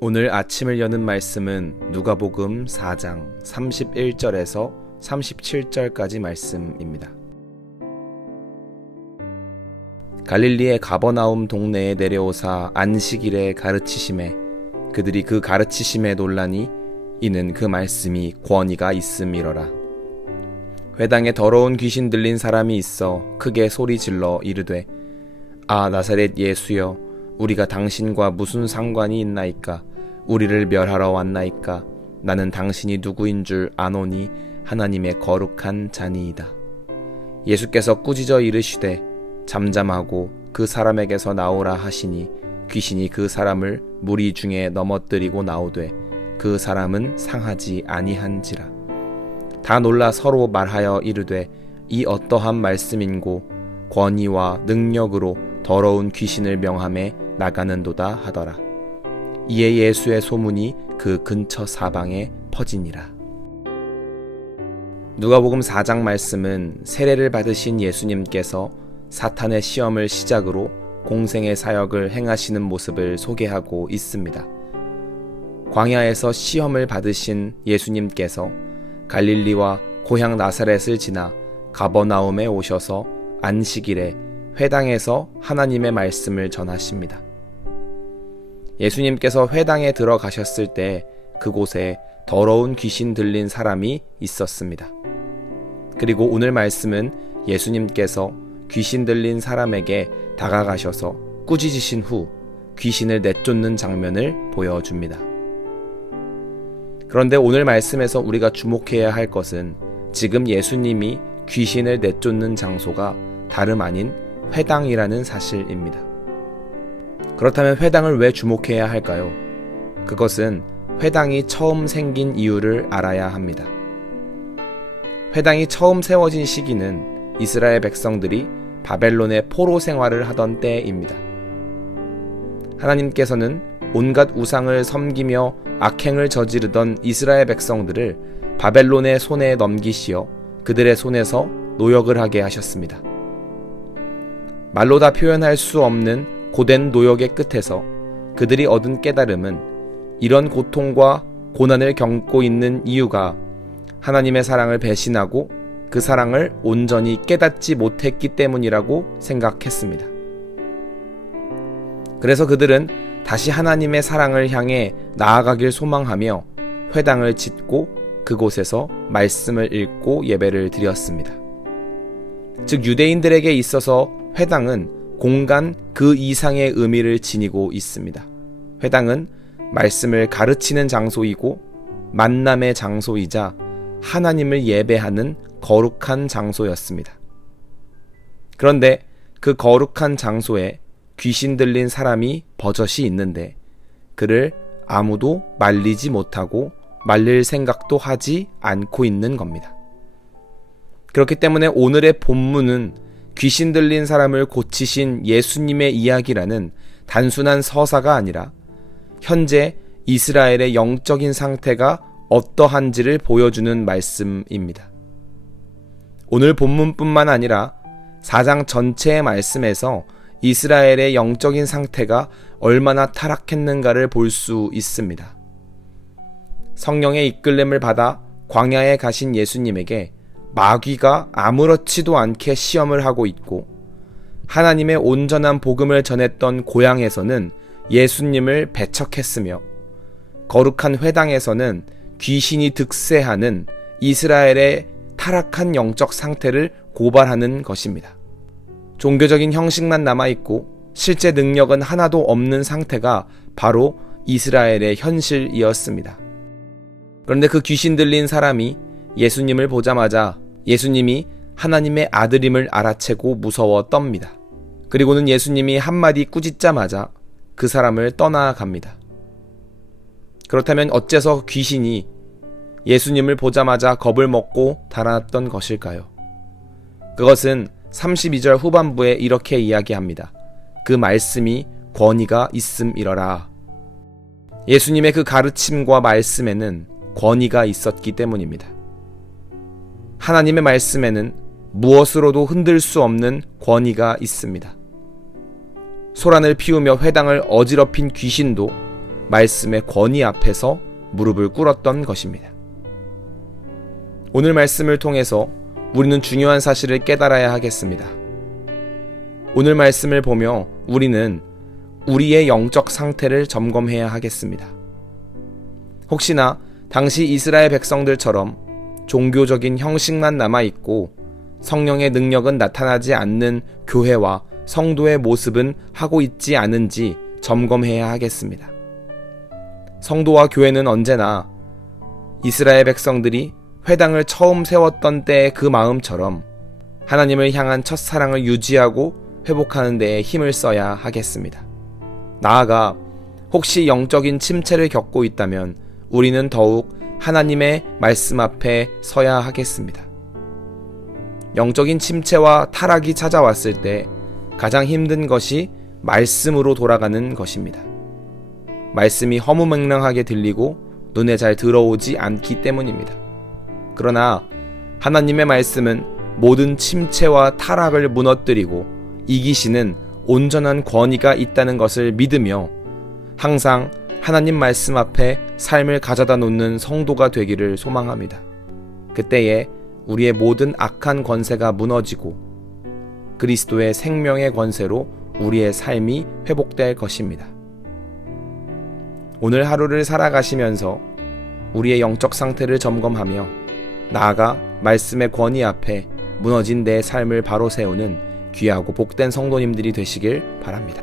오늘 아침을 여는 말씀은 누가복음 4장 31절에서 37절까지 말씀입니다. 갈릴리의 가버나움 동네에 내려오사 안식일에 가르치심에 그들이 그 가르치심에 놀라니 이는 그 말씀이 권위가 있음이러라. 회당에 더러운 귀신 들린 사람이 있어 크게 소리질러 이르되 아 나사렛 예수여 우리가 당신과 무슨 상관이 있나이까? 우리를 멸하러 왔나이까? 나는 당신이 누구인 줄 아노니 하나님의 거룩한 자니이다. 예수께서 꾸짖어 이르시되 잠잠하고 그 사람에게서 나오라 하시니 귀신이 그 사람을 무리 중에 넘어뜨리고 나오되 그 사람은 상하지 아니한지라. 다 놀라 서로 말하여 이르되 이 어떠한 말씀인고 권위와 능력으로 더러운 귀신을 명함에 나가는도다 하더라. 이에 예수의 소문이 그 근처 사방에 퍼지니라. 누가복음 4장 말씀은 세례를 받으신 예수님께서 사탄의 시험을 시작으로 공생의 사역을 행하시는 모습을 소개하고 있습니다. 광야에서 시험을 받으신 예수님께서 갈릴리와 고향 나사렛을 지나 가버나움에 오셔서 안식일에 회당에서 하나님의 말씀을 전하십니다. 예수님께서 회당에 들어가셨을 때 그곳에 더러운 귀신 들린 사람이 있었습니다. 그리고 오늘 말씀은 예수님께서 귀신 들린 사람에게 다가가셔서 꾸짖으신 후 귀신을 내쫓는 장면을 보여줍니다. 그런데 오늘 말씀에서 우리가 주목해야 할 것은 지금 예수님이 귀신을 내쫓는 장소가 다름 아닌 회당이라는 사실입니다. 그렇다면 회당을 왜 주목해야 할까요? 그것은 회당이 처음 생긴 이유를 알아야 합니다. 회당이 처음 세워진 시기는 이스라엘 백성들이 바벨론의 포로 생활을 하던 때입니다. 하나님께서는 온갖 우상을 섬기며 악행을 저지르던 이스라엘 백성들을 바벨론의 손에 넘기시어 그들의 손에서 노역을 하게 하셨습니다. 말로 다 표현할 수 없는 고된 노역의 끝에서 그들이 얻은 깨달음은 이런 고통과 고난을 겪고 있는 이유가 하나님의 사랑을 배신하고 그 사랑을 온전히 깨닫지 못했기 때문이라고 생각했습니다. 그래서 그들은 다시 하나님의 사랑을 향해 나아가길 소망하며 회당을 짓고 그곳에서 말씀을 읽고 예배를 드렸습니다. 즉 유대인들에게 있어서 회당은 공간 그 이상의 의미를 지니고 있습니다. 회당은 말씀을 가르치는 장소이고 만남의 장소이자 하나님을 예배하는 거룩한 장소였습니다. 그런데 그 거룩한 장소에 귀신 들린 사람이 버젓이 있는데 그를 아무도 말리지 못하고 말릴 생각도 하지 않고 있는 겁니다. 그렇기 때문에 오늘의 본문은 귀신 들린 사람을 고치신 예수님의 이야기라는 단순한 서사가 아니라 현재 이스라엘의 영적인 상태가 어떠한지를 보여주는 말씀입니다. 오늘 본문뿐만 아니라 4장 전체의 말씀에서 이스라엘의 영적인 상태가 얼마나 타락했는가를 볼 수 있습니다. 성령의 이끌림을 받아 광야에 가신 예수님에게 마귀가 아무렇지도 않게 시험을 하고 있고 하나님의 온전한 복음을 전했던 고향에서는 예수님을 배척했으며 거룩한 회당에서는 귀신이 득세하는 이스라엘의 타락한 영적 상태를 고발하는 것입니다. 종교적인 형식만 남아있고 실제 능력은 하나도 없는 상태가 바로 이스라엘의 현실이었습니다. 그런데 그 귀신 들린 사람이 예수님을 보자마자 예수님이 하나님의 아들임을 알아채고 무서워 떱니다. 그리고는 예수님이 한마디 꾸짖자마자 그 사람을 떠나갑니다. 그렇다면 어째서 귀신이 예수님을 보자마자 겁을 먹고 달아났던 것일까요? 그것은 32절 후반부에 이렇게 이야기합니다. 그 말씀이 권위가 있음이러라. 예수님의 그 가르침과 말씀에는 권위가 있었기 때문입니다. 하나님의 말씀에는 무엇으로도 흔들 수 없는 권위가 있습니다. 소란을 피우며 회당을 어지럽힌 귀신도 말씀의 권위 앞에서 무릎을 꿇었던 것입니다. 오늘 말씀을 통해서 우리는 중요한 사실을 깨달아야 하겠습니다. 오늘 말씀을 보며 우리는 우리의 영적 상태를 점검해야 하겠습니다. 혹시나 당시 이스라엘 백성들처럼 종교적인 형식만 남아있고 성령의 능력은 나타나지 않는 교회와 성도의 모습은 하고 있지 않은지 점검해야 하겠습니다. 성도와 교회는 언제나 이스라엘 백성들이 회당을 처음 세웠던 때의 그 마음처럼 하나님을 향한 첫사랑을 유지하고 회복하는 데에 힘을 써야 하겠습니다. 나아가 혹시 영적인 침체를 겪고 있다면 우리는 더욱 하나님의 말씀 앞에 서야 하겠습니다. 영적인 침체와 타락이 찾아왔을 때 가장 힘든 것이 말씀으로 돌아가는 것입니다. 말씀이 허무맹랑하게 들리고 눈에 잘 들어오지 않기 때문입니다. 그러나 하나님의 말씀은 모든 침체와 타락을 무너뜨리고 이기시는 온전한 권위가 있다는 것을 믿으며 항상 하나님 말씀 앞에 삶을 가져다 놓는 성도가 되기를 소망합니다. 그때에 우리의 모든 악한 권세가 무너지고 그리스도의 생명의 권세로 우리의 삶이 회복될 것입니다. 오늘 하루를 살아가시면서 우리의 영적 상태를 점검하며 나아가 말씀의 권위 앞에 무너진 내 삶을 바로 세우는 귀하고 복된 성도님들이 되시길 바랍니다.